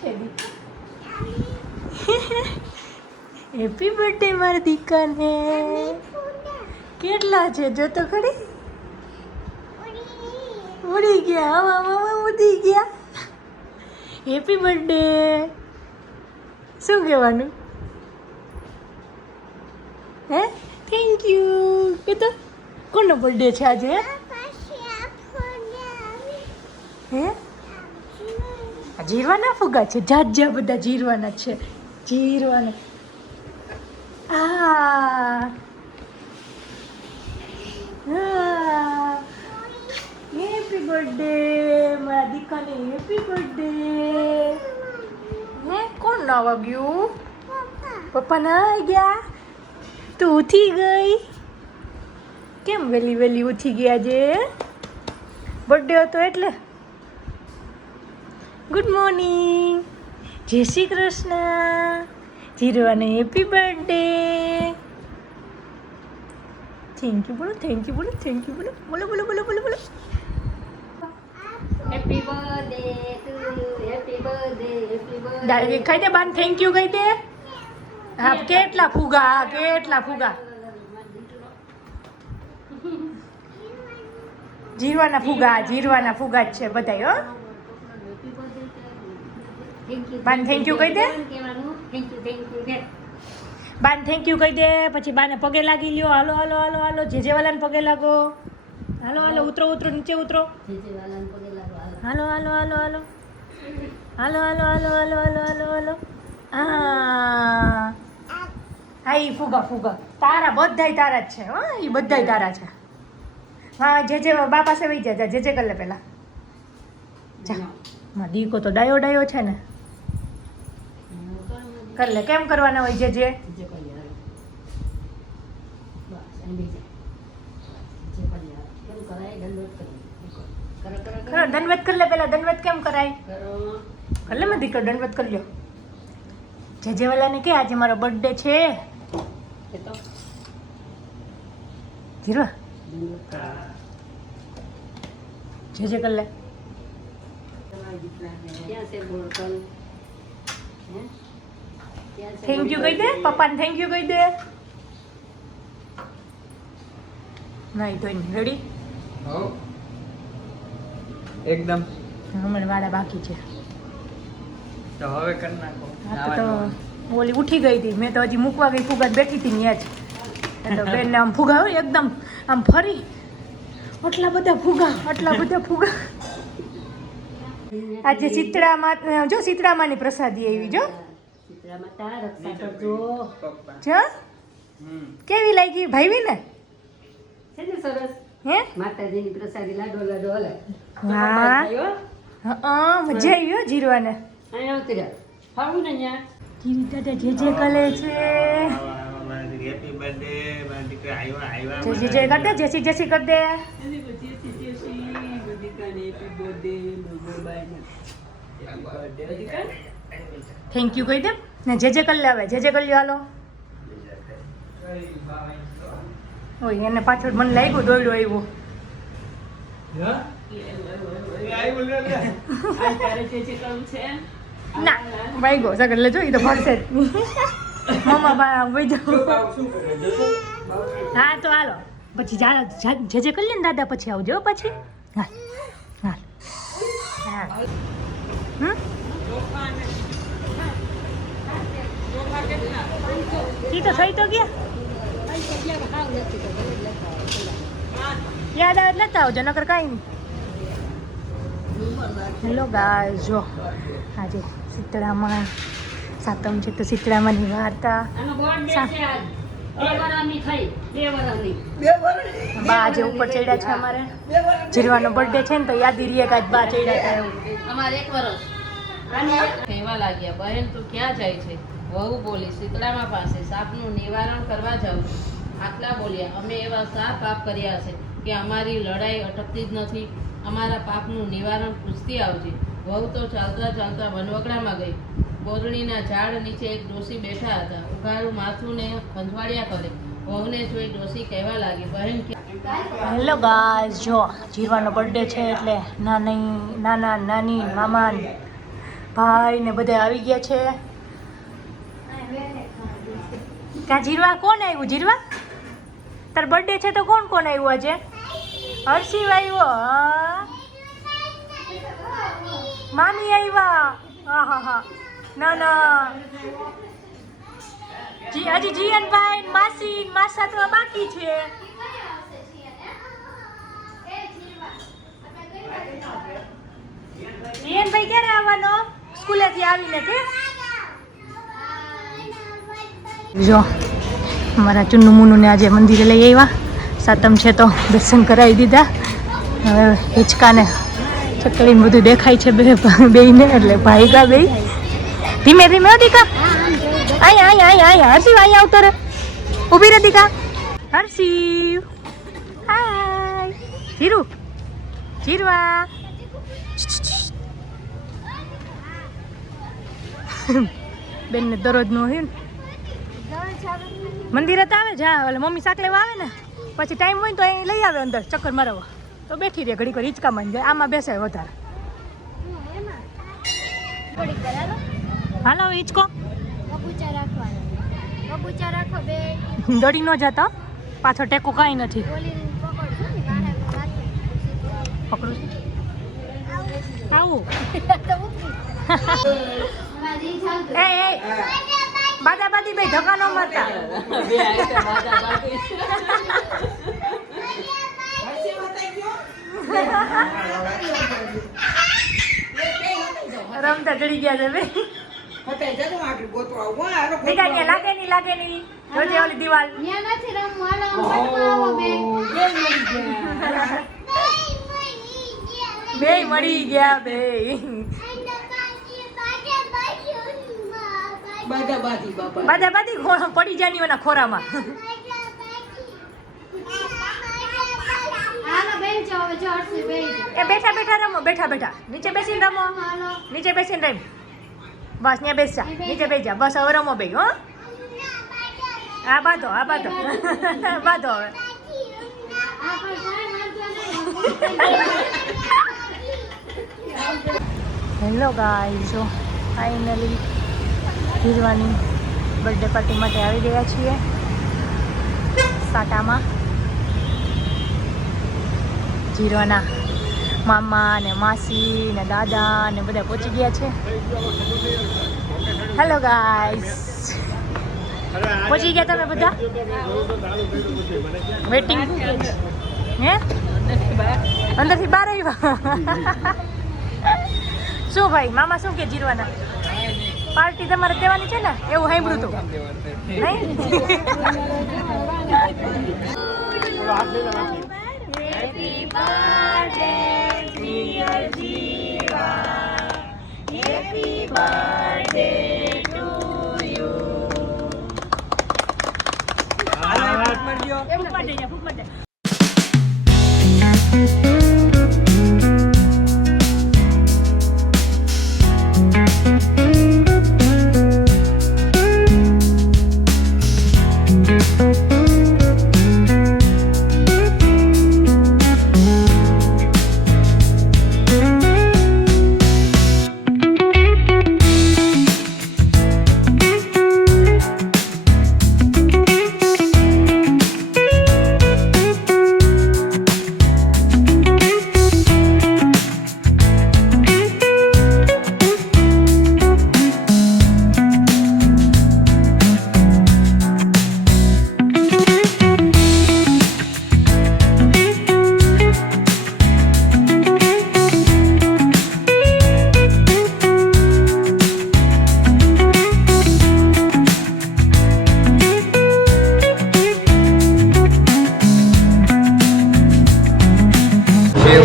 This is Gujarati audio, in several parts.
છે હેપી બર્થડે મારા દીકાને. કેટલા છે જો તો ખરી. ઉડી ગયા મામા, ઉડી ગયા. Happy birthday. શું કહેવાનું? હે થેન્ક યુ. કે તો કોનો બર્થડે છે આજે? હે જીરવાના ફુગા છે. જાજા બધા જીરવાના છે. જીરવાના. હેપી બર્થડે મારા દીકાને. Happy birthday. હે કોણ ના વાગ્યું? પપ્પા ના આવી ગયા? તું ઉઠી ગઈ? કેમ વેલી વેલી ઉઠી ગયા આજે? બર્થડે હતો એટલે. Good morning. જય શ્રી કૃષ્ણ. જીરવાને હેપી બર્થડે. થેન્ક યુ બોલો, થેન્ક યુ બોલો, થેન્ક યુ બોલો. બોલો બોલો બોલો બોલો બોલો. Happy birthday to you. Happy birthday, happy birthday. Direct કહી દે બાન થેન્ક યુ કહી દે. હા કેટલા ફુગા, હા કેટલા ફુગા. જીરવાના ફુગા, જીરવાના ફુગા જ છે બધાય. હો બાન થેન્ક યુ કહી દે. બાન થેન્ક યુ કહી દે. પછી બાને પગે લાગી લ્યો. હાલો હાલો હાલો હાલો. જેજેવાલાને પગે લાગો. હાલો હાલો ઉતરો ઉતરો નીચે ઉતરો. હાલો હાલો હાલો હાલો હાલો હાલો હાલો હાલો હાલો હાલો હાલો. હા એ ફુગા ફુગા તારા બધાય તારા જ છે. હા એ બધાય તારા છે. હા જે બા પાસે વહી જા. જે કર લે પેલા. જા માં દીકો તો ડાયો ડાયો છે ને. કર લે. કેમ કરવાના હોય જે દંડવત કર લે પેલા. દંડવત કેમ કરાય? કર લે મેં દીકરો દંડવત કરી લ્યો. જેવાલાને કે આજે મારો બર્થડે છે. જીરવા જે કર લે. થેન્ક યુ કહી દે. પપ્પાને થેન્ક યુ કહી દે. નહીં તો રેડી એકદમ. હમણાં વાળા બાકી છે તો હવે કરી નાખો. તો ઓલી ઉઠી ગઈ હતી. મેં તો હજી મૂકવા ગઈ ફુગા બેઠી હતી ત્યાં જ. એટલે બેનને આમ ફુગા હોય એકદમ આમ ફરી આટલા બધા ફુગા, આટલા બધા ફુગા. આજે શીતળામાં જો શીતળામાંની પ્રસાદી આવી જો. જો કેવી લાગી ભાઈવી ને? સરસ. હે માતાજીની પ્રસાદી લાડો લાડો હલે. હા હા મજા આવી હો જીરવાને. અહીંયા ઉતર્યા ફાવું ને અહીંયા. જીવી દાદા જે કલે છે. હેપી બર્થડે મારા દીકરા આવ્યા જે કર દે. જેસી જેસી કર દે. થેન્ક યુ કહી દે ને. જે કર લે. હવે જે કર લ્યો. હાલો ઓય એને પાછળ મને લાગ્યું દોડ્યો આવ્યો. ના ભાઈ ગો સગર લેજો. એ તો ફરશે મમ્મા બા વઈ જાઓ. હા તો હાલો પછી જે કરી લે ને દાદા પછી આવજો પછી. હાલ હાલ હા. ઈ તો થઈ તો ગયા. યાદ આવે લેતા આવજો નકર કાંઈ નહીં. હેલો ગાય જો આજે શીતળામાં સાતમ છે તો શીતળામાંની વાર્તા. બા આજે ઉપર ચડ્યા છે અમારે. જીરવાનો બર્થડે છે ને તો યાદી રહીએ કે આજ બા ચડ્યા હતા એવું. અમારે 1 વર્ષ કહેવા લાગ્યા બહેન તું ક્યાં જાય છે? વહુ બોલી શીતળામાં પાસે સાપનું નિવારણ કરવા જાઉં છું. આટલા બોલ્યા. અમે એવા સા પાપ કર્યા છે કે અમારી લડાઈ અટકતી જ નથી. અમારા પાપનું નિવારણ પૂછતી આવજે. વહુ તો ચાલતા ચાલતા વનવગડામાં ગઈ. બોરડીના ઝાડ નીચે એક ડોસી બેઠા હતા. ઉઘાડું માથું ને ખંજવાળ્યા કરે. વહુને જોઈ ડોસી કહેવા લાગી બહેન. હેલો ગાઈસ જો જીરવાનો બર્થડે છે એટલે નાના નાની મામા ભાઈ ને બધા આવી ગયા છે. કા જીરવા કોણ આવ્યું? જીરવા તાર બર્થડે છે તો કોણ કોણ આવ્યું આજે? હર્ષિવ આવ્યો, મામી આવ્યા. હા હા હા ના ના હજી જીયનભાઈ માસી માસા તો બાકી છે. જીયનભાઈ ક્યારે આવવાનો? સ્કૂલેથી આવીને કે જો અમારા ચુન્નુ મુન્નુને આજે મંદિરે લઈ આવ્યા. સાતમ છે તો દર્શન કરાવી દીધા. હવે હિંચકાને ચકડીને બધું દેખાય છે બેયને એટલે ભાઈગા બે. ધીમે ધીમે દીકા અહીંયા અહીંયા અહીંયા હર્ષિવ અહીંયા આવતો રે. ઊભી રે દીકા. હર્ષિવ હાય. જીરુ જીરવા બેનને દરરોજનું હોય ને મંદિરે તો આવે જા એટલે મમ્મી શાક લેવા આવે ને પછી ટાઈમ હોય ને તો અહીં લઈ આવે અંદર ચક્કર મારવા તો બેઠી રહે ઘડીક વાર હિંચકામાં જાય. આમાં બેસે વધારે. હાલો હિંચકો દોડી ન જતા પાછળ ટેકો કાંઈ નથી. પકડું છું આવું એ બાદા બાદી ભાઈ ધક્કા ન મારતા. રમતા ચડી ગયા છે ભાઈ. લાગે નહીં જોજે ઓલી દિવાલ. બે મળી ગયા બે. બાદા બાદી પડી જાની ઓના ખોરામાં. એ બેઠા બેઠા રમો બેઠા બેઠા. નીચે બેસીને રમો. નીચે બેસીને રમ. બસ ત્યાં બેસ જા. નીચે બેસી જા. બસ હવે રમો બે. હો આ બાંધો બાંધો હવે. હેલો ગાઈઝ, જો ફાઇનલી જીરવાની બર્થડે પાર્ટી માટે આવી ગયા છીએ સાટામાં. જીરવાના મામા ને માસી ને દાદા ને બધા પહોંચી ગયા છે. હેલો ગાઈઝ, પહોંચી ગયા તમે બધા? વેટિંગ હે? અંદરથી બહાર આવ્યા. શું ભાઈ મામા શું કે જીરવાના પાર્ટી તમારે દેવાની છે ને એવું સાંભળ્યું હતું નહીં? Happy birthday dear Jiva, happy birthday to you.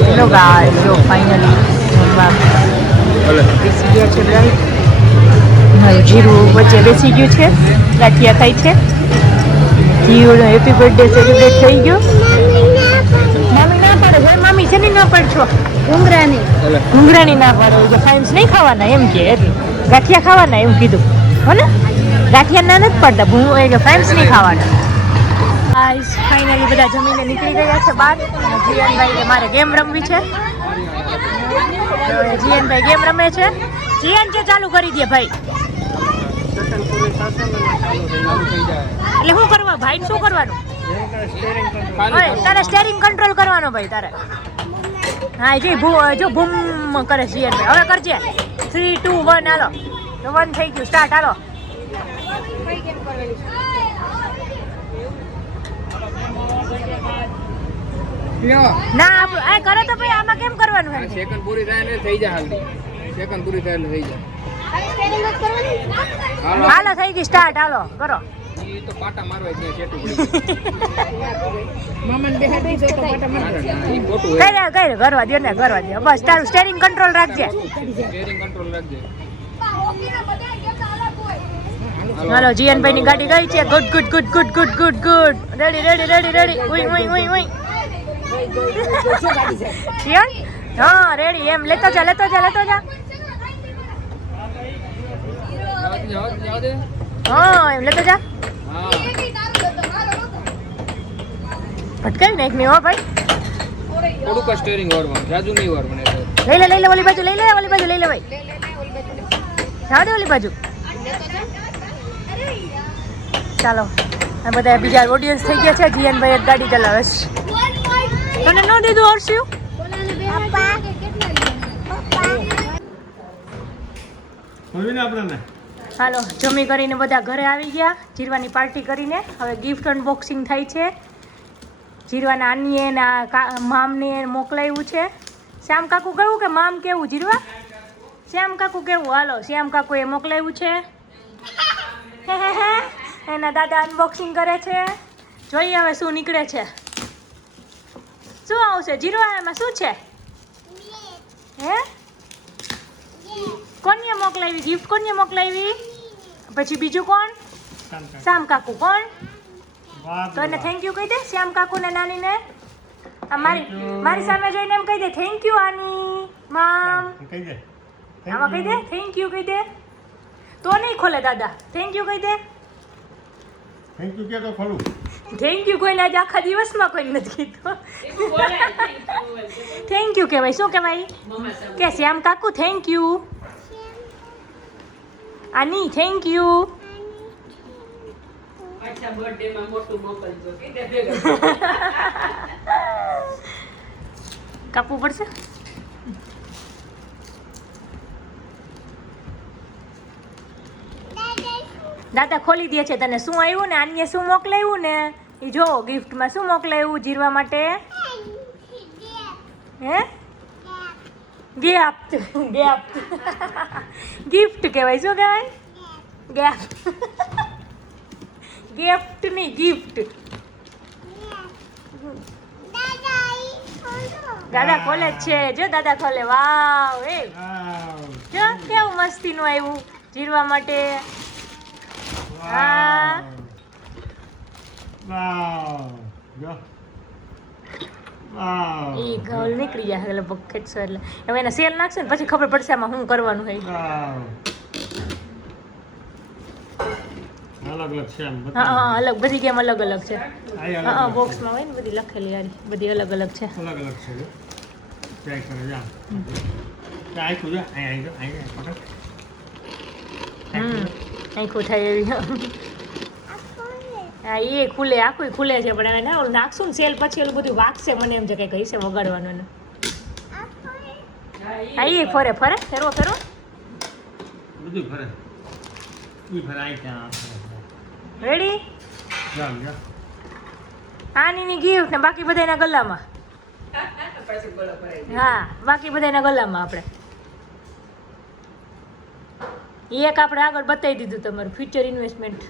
Hello guys, જો ફાઇનલી જમવા બેસી ગયા છે બધા. મારું જીરું વચ્ચે બેસી ગયું છે, ગાંઠિયા ખાય છે. જીરુનો હેપી બર્થડે સેલિબ્રેટ થઈ ગયો. મામી ના પાડે છે, મામી છે ને ના પડશો ઘૂંઘરાની ના પાડે. ફાઇન્સ નહીં ખાવાના એમ કે, એટલે ગાંઠિયા ખાવાના એમ કીધું હો ને. ગાંઠિયા ના નથી પડતા, ફાઇન્સ નહીં ખાવાના. ગાઈસ ફાઇનલી બધા જમીને નીકળી ગયા છે બહાર. જીયનભાઈ મારે ગેમ રમવી છે, જીયનભાઈ ગેમ રમે છે. જીએન છે ચાલુ કરી દે ભાઈ. સેકન્ડ પૂરી થશે ને ચાલુ થઈ જાય. એટલે શું કરવા ભાઈ, શું કરવાનું? સ્ટીયરિંગ કંટ્રોલ ઓય તારે સ્ટેરિંગ કંટ્રોલ કરવાનો ભાઈ તારે. હા જી જો બૂમ કરે જીએન ભાઈ. હવે કરજે 3 2 1 હાલો. તો 1 થઈ ગયું, સ્ટાર્ટ હાલો. ના આપણું આ કરે તો ભાઈ આમાં કેમ કરવાનું હે? સેકન્ડ પૂરી થાય એટલે થઈ જાય હાલની. સેકન્ડ પૂરી થાય એટલે થઈ જાય. હાલો થઈ ગઈ સ્ટાર્ટ હાલો કરો. ઈ તો પાટા મારવા છે સેટું પડી. ઈ ખોટું હે. કઈ કરવા દે ને કરવા દે. બસ તારું સ્ટેરિંગ કંટ્રોલ રાખજે. સ્ટીયરિંગ કંટ્રોલ રાખજે. હાલો જીએનભાઈ ની ગાડી ગઈ છે. Good good good good good good good. Ready ready ready ready. ઉઈ ઉઈ ઉઈ ઉઈ. જીએન હા રેડી. એમ લેતો જા લેતો જા લેતો જા. જાવ દે. હા એમ લેતો જા. હા. ભટકાઈ નાખ ની હો ભાઈ. થોડુંક સ્ટીયરિંગ વારવાનું, જાજુ નહીં વારવાનું એટલે. લઈ લે ઓલી બાજુ લઈ લે ઓલી બાજુ લઈ લે ભાઈ. જાવ દે ઓલી બાજુ. ચાલો આ બધા બીજા ઓડિયન્સ થઈ ગયા છે. જીએનભાઈ એક ગાડી ચલાવે છે. તને ન દીધું હર્ષ્યું? જોઈને આપણને હાલો જમી કરીને બધા ઘરે આવી ગયા. જીરવાની પાર્ટી કરીને હવે ગિફ્ટ અનબોક્સિંગ થાય છે. જીરવાના આનીએ ને મામને મોકલાવ્યું છે. શ્યામ કાકુ કહ્યું કે મામ કેવું જીરવા? શ્યામ કાકુ કેવું? હાલો શ્યામ કાકુએ મોકલાવ્યું છે. એના દાદા અનબોક્સિંગ કરે છે. જોઈએ હવે શું નીકળે છે. શું આવશે જીરવા? એમાં શું છે? હે કોને મોકલાવી ગિફ્ટ? કોને મોકલાવી? પછી બીજું કોણ? શ્યામ કાકુ. કોણ? તો એને થેન્ક યુ કહી દે શ્યામ કાકુ ને નાની ને. મારી સામે જોઈને એમ કહી દે થેન્ક યુ આની મામ. કહી દે આમાં કહી દે થેન્ક યુ કહી દે. તો નહીં ખોલે દાદા. થેન્ક યુ કહી દે. થેન્ક યુ કે તો ખોલું. થેન્ક યુ કોઈને આજે આખા દિવસમાં કોઈ નથી કીધું. થેન્ક યુ કહેવાય. શું કહેવાય? કે શ્યામ કાકુ થેન્ક યુ. આની થેન્ક યુ. કાપવું પડશે. દાદા ખોલી દે છે. તને શું આવ્યું ને આને શું મોકલાવ્યું ને એ જો ગિફ્ટમાં શું મોકલાવ્યું જીરવા માટે? હે ગિફ્ટ. ગિફ્ટ ગિફ્ટ કહેવાય. શું કહેવાય? ગિફ્ટ. ગિફ્ટ નહીં ગિફ્ટ. દાદા ખોલે જ છે. જો દાદા ખોલે. વાવ એ જો કેવું મસ્તીનું આવ્યું જીરવા માટે. હા વાવ જો વાવ ઈ ગોલ નીકળી જાય એટલે બકેટ સો. એટલે હવે એને સેલ નાખશે ને પછી ખબર પડશે આમાં શું કરવાનું હોય. વાવ અલગ અલગ છે એમ હા હા અલગ બધી ગેમ અલગ અલગ છે. આ હા બોક્સમાં હોય ને બધી લખેલી યાર બધી અલગ અલગ છે. અલગ અલગ છે જો ટ્રાય કરો જા ટ્રાય કરો જા આઈ પકડ આખું થાય એવી. હા એ ખુલે આખું ખુલે છે પણ હવે ના ઓલું નાખશું ને સેલ પછી ઓલું બધું વાગશે. મને એમ છે કંઈક હશે વગાડવાનું ને. હા એ ફરે ફરે ફેરવો ફેરવો. બધું ફરે ઈ ફરે આઈ ત્યાં રેડી. જાવ જા આની ગિફ્ટ ને બાકી બધાના ગલામાં. હા બાકી બધાના ગલામાં આપણે. એક આપણે આગળ બતાવી દીધું તમારું ફ્યુચર ઇન્વેસ્ટમેન્ટ.